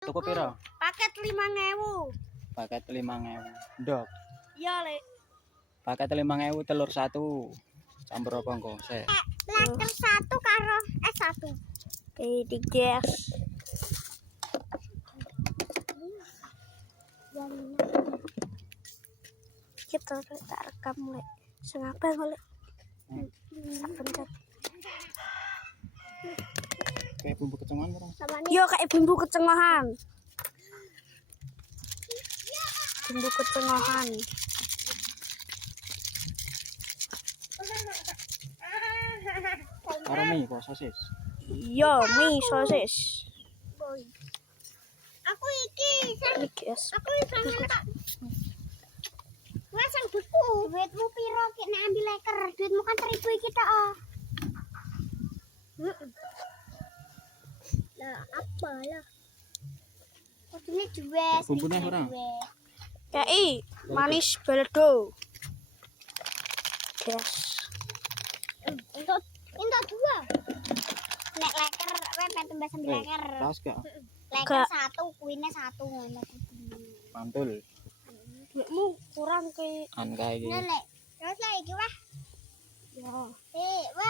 Tuku piro? Paket 5.000. Paket 5.000. Ndok. Iya, Lek. Paket 5.000 telur 1. Campur apa engko? Sik. Liter 1 karo S1. Oke, digas. Kita rekam, Lek. Sengapan, Lek. Sebentar. Kayak bumbu kecengan ora? Yo, kayak bumbu kecengahan. Bumbu kecengahan. Karo mie kok sosis. Yo, mie sosis. Aku iki Guys. aku iso nyentak. Wes sang duitku. Duitmu piro ki nek ambil leker? Duitmu kan 1.000 iki tok. Lah apa lah? Kudune juwes. Bumbune ora? Kei manis balado. Guys. Entuk 2. Nek leker kowe pengen tembas ambil leker. Tas gak? Leker 1 kuine 1 ngono. Mantul. Duitmu kurang ke An kae iki. Nek terus lagi wah. yo. Wah.